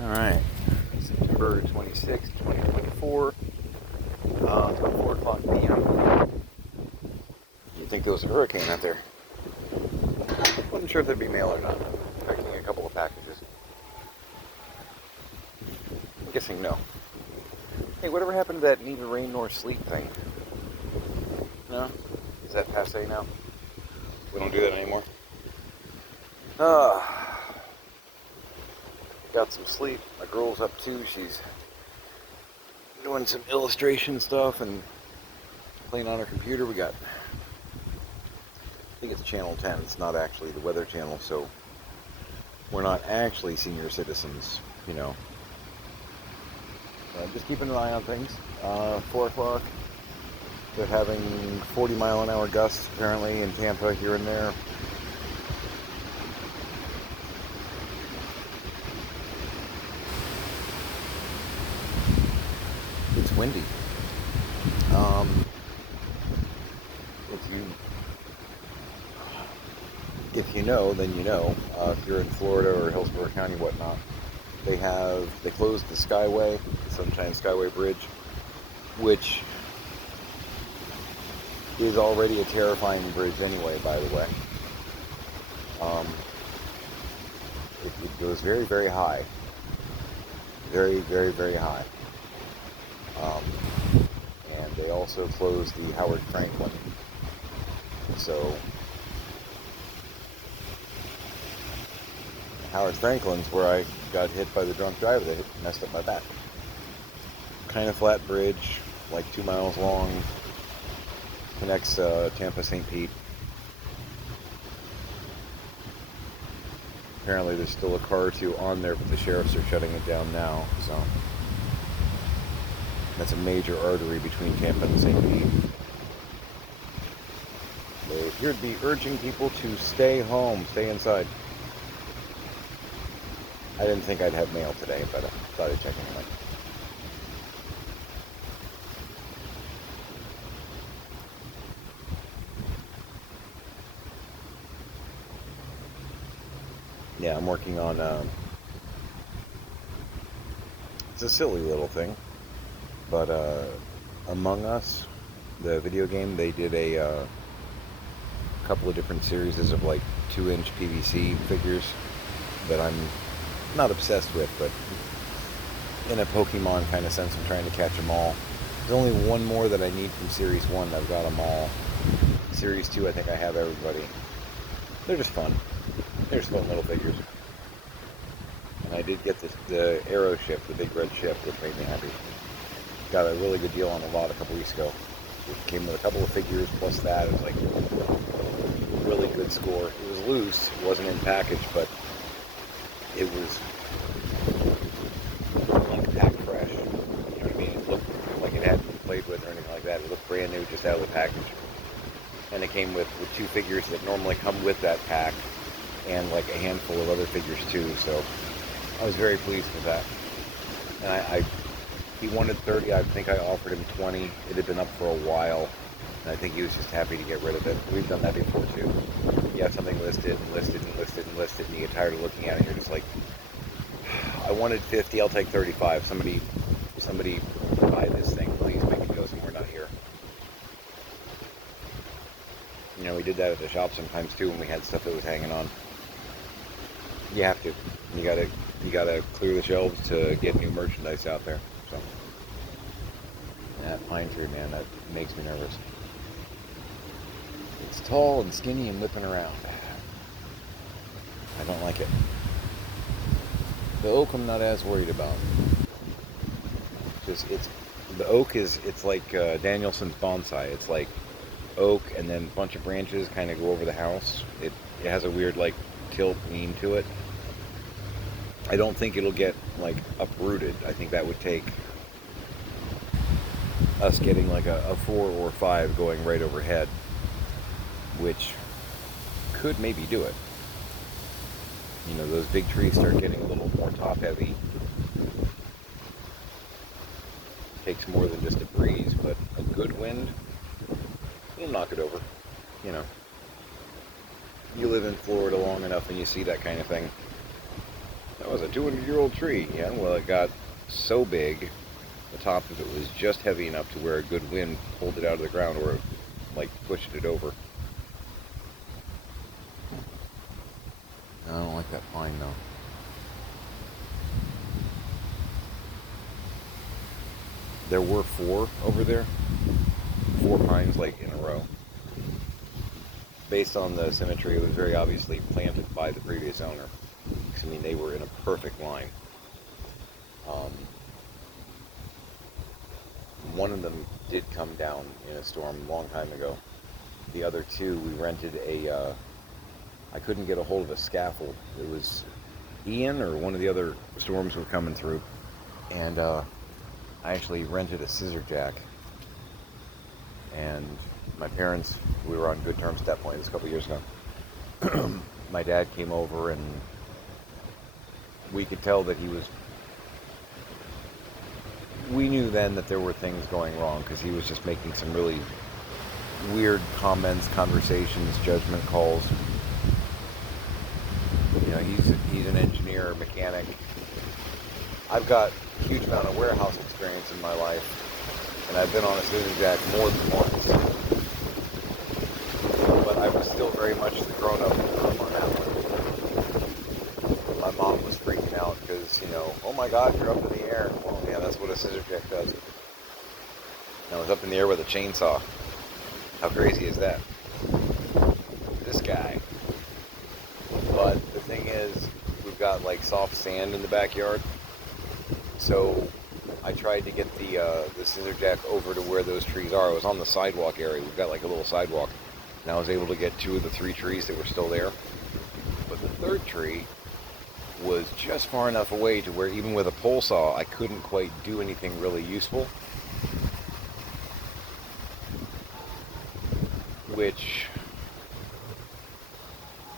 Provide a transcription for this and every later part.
Alright, September 26th, 2024, it's about 4 o'clock p.m. You'd think there was a hurricane out there. Wasn't sure if there'd be mail or not. Expecting a couple of packages. I'm guessing no. Hey, whatever happened to that neither rain nor sleet thing? No? Is that passe now? We don't do that anymore? Got some sleep. My girl's up too. She's doing some illustration stuff and playing on her computer. I think it's Channel 10. It's not actually the Weather Channel, so we're not actually senior citizens, you know. Just keeping an eye on things. 4 o'clock. They're having 40-mile-an-hour gusts apparently in Tampa here and there. It's windy. If you know, then you know. If you're in Florida or Hillsborough County, whatnot, they closed the Skyway, the Sunshine Skyway Bridge, which is already a terrifying bridge anyway, by the way. It goes very, very high. Very, very, very high. And they also closed the Howard Franklin. So Howard Franklin's where I got hit by the drunk driver that messed up my back. Kind of flat bridge, like 2 miles long, connects Tampa St. Pete. Apparently there's still a car or two on there, but the sheriffs are shutting it down now, so that's a major artery between Tampa and St. Pete. They appear to be urging people to stay home, stay inside. I didn't think I'd have mail today, but I thought I'd check anyway. Yeah, I'm working on, it's a silly little thing, but Among Us, the video game, they did a couple of different series of like 2-inch PVC figures that I'm not obsessed with, but in a Pokemon kind of sense, I'm trying to catch them all. There's only one more that I need from Series 1. I've got them all. Series 2, I think I have everybody. They're just fun. They're just fun little figures. And I did get the Arrow ship, the big red ship, which made me happy. Got a really good deal on a lot a couple weeks ago. It came with a couple of figures plus that. It was like a really good score. It was loose. It wasn't in package, but it was like packed fresh. You know what I mean? It looked like it hadn't been played with or anything like that. It looked brand new just out of the package. And it came with 2 figures that normally come with that pack and like a handful of other figures too. So I was very pleased with that. And he wanted 30. I think I offered him 20. It had been up for a while. And I think he was just happy to get rid of it. We've done that before too. You have something listed and listed and listed and listed, and you get tired of looking at it. You're just like, I wanted 50. I'll take 35. Somebody buy this thing, please. Make it go somewhere not here. You know, we did that at the shop sometimes too when we had stuff that was hanging on. You have to. You gotta clear the shelves to get new merchandise out there. So that pine tree, man, that makes me nervous. It's tall and skinny and whipping around. I don't like it. The oak I'm not as worried about. The oak it's like Danielson's bonsai. It's like oak and then a bunch of branches kind of go over the house. It has a weird like tilt lean to it. I don't think it'll get like uprooted. I think that would take us getting like a 4 or 5 going right overhead, which could maybe do it. You know, those big trees start getting a little more top heavy. Takes more than just a breeze, but a good wind will knock it over. You know, you live in Florida long enough and you see that kind of thing. was a 200-year-old tree. Yeah, well, it got so big, the top of it was just heavy enough to where a good wind pulled it out of the ground, or it, like, pushed it over. I don't like that pine, though. There were 4 over there. 4 pines, like, in a row. Based on the symmetry, it was very obviously planted by the previous owner. I mean, they were in a perfect line. One of them did come down in a storm a long time ago. The other 2, we rented a, I couldn't get a hold of a scaffold. It was Ian or one of the other storms were coming through. And I actually rented a scissor jack. And my parents, we were on good terms at that point, this was a couple years ago. My dad came over and we could tell that we knew then that there were things going wrong because he was just making some really weird comments, conversations, judgment calls. You know, he's an engineer, mechanic. I've got a huge amount of warehouse experience in my life, and I've been on a scissor jack more than once. But I was still very much the grown-up on that one. My mom was freaking out because, you know, oh my God, you're up in the air. Well, yeah, that's what a scissor jack does. And I was up in the air with a chainsaw. How crazy is that? This guy. But the thing is, we've got like soft sand in the backyard. So I tried to get the scissor jack over to where those trees are. I was on the sidewalk area. We've got like a little sidewalk. And I was able to get 2 of the 3 trees that were still there. But the 3rd tree was just far enough away to where even with a pole saw, I couldn't quite do anything really useful. Which,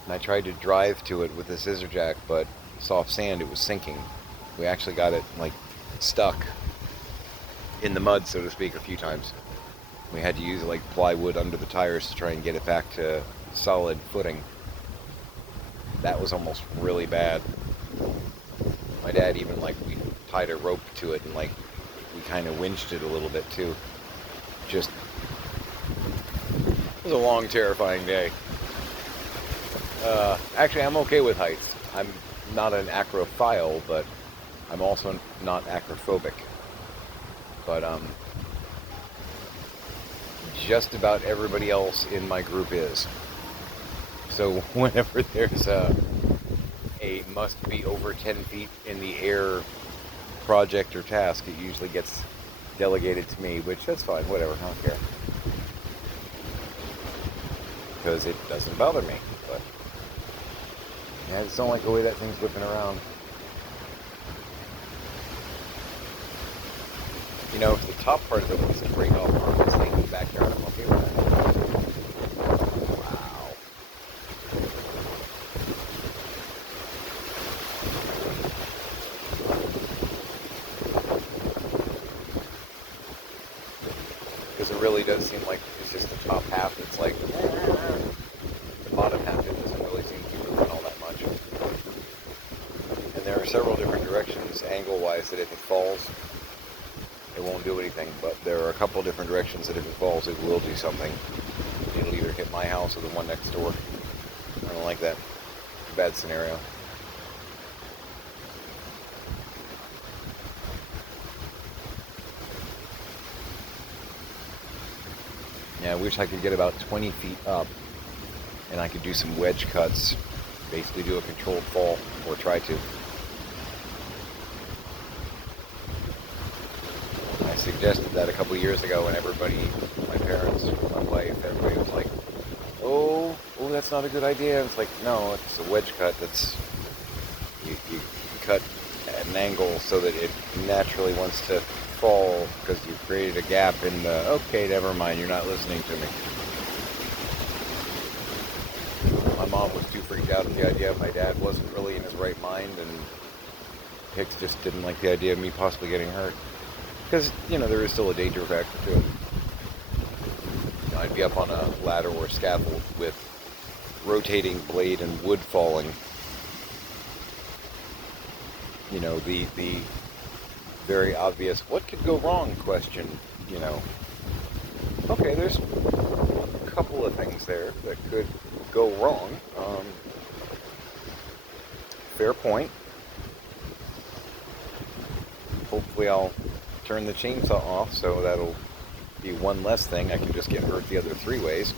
I tried to drive to it with the scissor jack, but soft sand, it was sinking. We actually got it like stuck in the mud, so to speak, a few times. We had to use like plywood under the tires to try and get it back to solid footing. That was almost really bad. My dad even, like, we tied a rope to it and like we kind of winched it a little bit too. Just, it was a long, terrifying day. Actually, I'm okay with heights. I'm not an acrophile, but I'm also not acrophobic. But just about everybody else in my group is. So whenever there's a must be over 10 feet in the air project or task, it usually gets delegated to me, which that's fine, whatever, I don't care. Because it doesn't bother me, but yeah, I just don't like the way that thing's whipping around. You know, if the top part of it was to break off from this thing in the backyard, I'm okay with that. Wow. Because it really does seem like it's just the top half that's like, the bottom half, it doesn't really seem to move all that much. And there are several different directions, angle-wise, that if it falls, it won't do anything, but there are a couple different directions that if it falls, it will do something. It'll either hit my house or the one next door. I don't like that. Bad scenario. Yeah, I wish I could get about 20 feet up and I could do some wedge cuts, basically do a controlled fall, or try to. I suggested that a couple years ago and everybody, my parents, my wife, everybody was like, oh, that's not a good idea. It's like, no, it's a wedge cut. That's, you cut at an angle so that it naturally wants to fall because you created a gap in the, okay, never mind, you're not listening to me. My mom was too freaked out at the idea. My dad wasn't really in his right mind, and Hicks just didn't like the idea of me possibly getting hurt. Because, you know, there is still a danger factor to it. You know, I'd be up on a ladder or scaffold with rotating blade and wood falling. the very obvious what could go wrong question, you know. Okay, there's a couple of things there that could go wrong. Fair point. Hopefully I'll turn the chainsaw off, so that'll be one less thing. I can just get hurt the other 3 ways.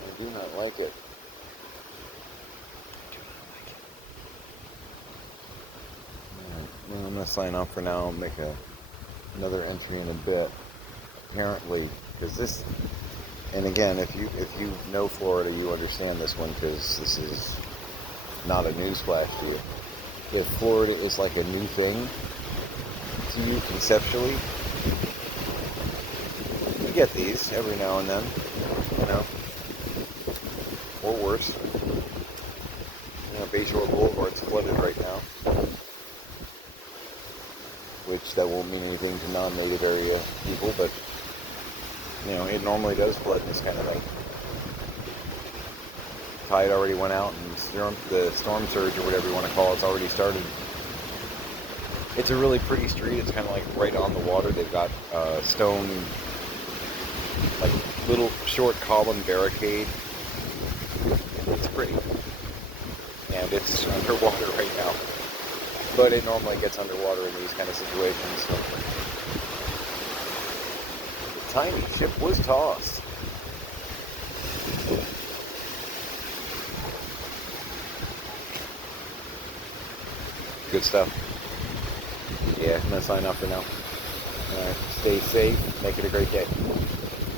I do not like it. Well, I'm going to sign off for now and make another entry in a bit. Apparently, because this, and again, if you know Florida, you understand this one, because this is not a newsflash to you. If Florida is like a new thing to you conceptually, you get these every now and then, you know, or worse. Bayshore Boulevard's flooded right now, which that won't mean anything to non-native area people, but it normally does flood in this kind of thing. Tide already went out, and the storm surge, or whatever you want to call it's already started. It's a really pretty street. It's kind of like right on the water. They've got stone, like little short column barricade. It's pretty. And it's underwater right now. But it normally gets underwater in these kind of situations. So. The tiny ship was tossed. Good stuff. Yeah, I'm going to sign off for now. Stay safe. Make it a great day.